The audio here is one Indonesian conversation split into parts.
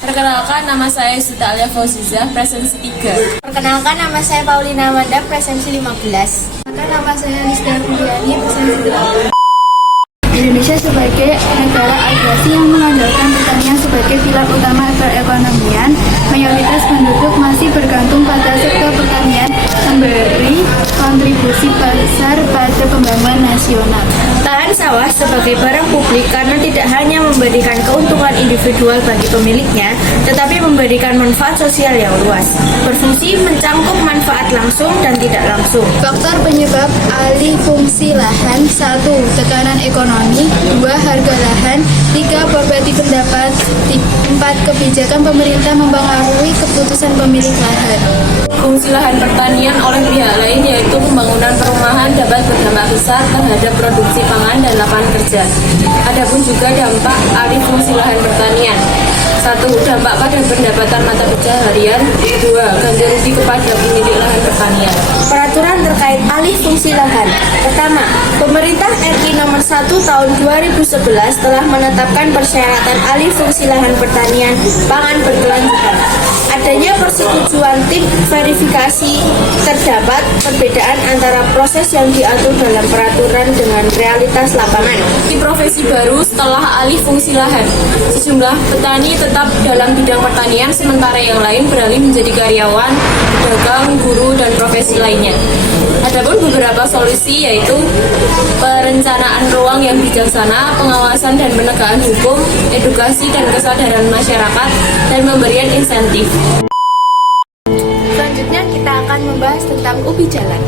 Perkenalkan, nama saya Sita Alia Fauziza, presensi 3. Perkenalkan, nama saya Paulina Amanda, presensi 15. Perkenalkan, nama saya Rizka Kuliani, presensi 8. Indonesia sebagai negara agresi yang mengandalkan pertanian sebagai pilar utama perekonomian, mayoritas penduduk masih bergantung pada sektor pertanian memberi kontribusi besar pada pembangunan nasional. Lahan sawah sebagai barang publik karena tidak hanya memberikan keuntungan individual bagi pemiliknya, tetapi memberikan manfaat sosial yang luas. Berfungsi mencangkup manfaat langsung dan tidak langsung. Faktor penyebab alih fungsi lahan: 1. Tekanan ekonomi, 2. Harga lahan, 3. Properti pendapat, 4. Kebijakan pemerintah mempengaruhi keputusan pemilik lahan. Fungsi lahan pertanian oleh pihak lain yaitu pembangunan perumahan dapat berdampak besar terhadap produksi pangan dan lapangan kerja. Adapun juga dampak alih fungsi lahan pertanian. 1. Dampak pada pendapatan mata pencaharian harian. 2. Ganti rugi kepada pemilik lahan pertanian. Peraturan terkait alih fungsi lahan. Pertama, Pemerintah RI Nomor 1 Tahun 2011 telah menetapkan persyaratan alih fungsi lahan pertanian pangan berkelanjutan. Adanya persetujuan tim verifikasi, terdapat perbedaan antara proses yang diatur dalam peraturan dengan realitas lapangan. Di profesi baru setelah alih fungsi lahan, sejumlah petani tetap dalam bidang pertanian sementara yang lain beralih menjadi karyawan, pedagang, guru, dan profesi lainnya. Adapun beberapa solusi yaitu perencanaan ruang yang bijaksana, pengawasan dan penegakan hukum, edukasi dan kesadaran masyarakat, dan pemberian insentif. Selanjutnya kita akan membahas tentang ubi jalan.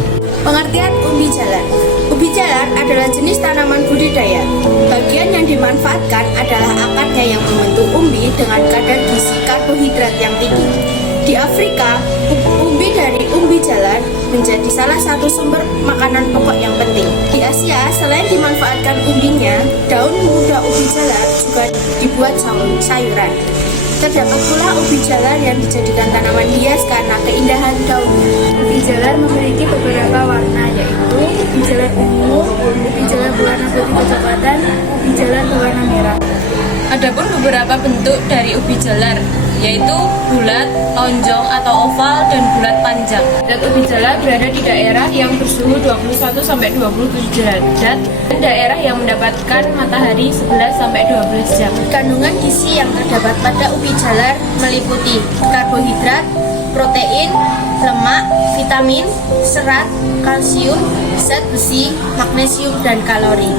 Pengertian ubi jalan. Ubi jalan adalah jenis tanaman budidaya. Bagian yang dimanfaatkan adalah akarnya yang membentuk umbi dengan kadar gizi karbohidrat yang tinggi. Di Afrika, umbi dari umbi jalan menjadi salah satu sumber makanan pokok yang penting. Di Asia, selain dimanfaatkan umbinya, daun muda ubi jalar juga dibuat sayuran. Terdapat pula ubi jalar yang dijadikan tanaman hias karena keindahan daunnya. Ubi jalar memiliki beberapa warna, yaitu ubi jalar ungu, ubi jalar berwarna putih kecoklatan, ubi jalar berwarna merah. Adapun beberapa bentuk dari ubi jalar yaitu bulat, lonjong atau oval, dan bulat panjang. Dan ubi jalar berada di daerah yang bersuhu 21-27 derajat dan daerah yang mendapatkan matahari 11-12 jam. Kandungan gizi yang terdapat pada ubi jalar meliputi karbohidrat, protein, lemak, vitamin, serat, kalsium, zat besi, magnesium, dan kalori.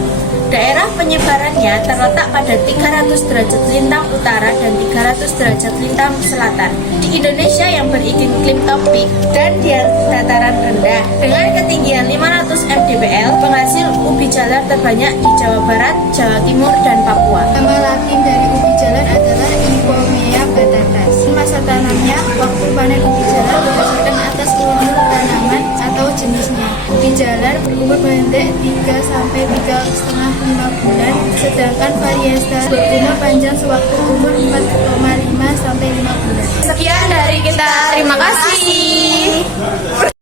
Daerah penyebarannya terletak pada 300 derajat lintang utara dan 300 derajat lintang selatan. Di Indonesia yang beriklim tropik dan di dataran rendah dengan ketinggian 500 mdpl, penghasil ubi jalar terbanyak di Jawa Barat, Jawa Timur, dan Papua. Nama latin dari ubi jalar adalah Ipomea batatas. Masa tanamnya, waktu panen ubi jalar berdasarkan atas umur tanaman atau jenisnya. Ubi jalar berumur pendek 3-3,5 bulan, sedangkan varietas berumur panjang sewaktu umur 4,5-5 bulan. Sekian dari kita, terima kasih.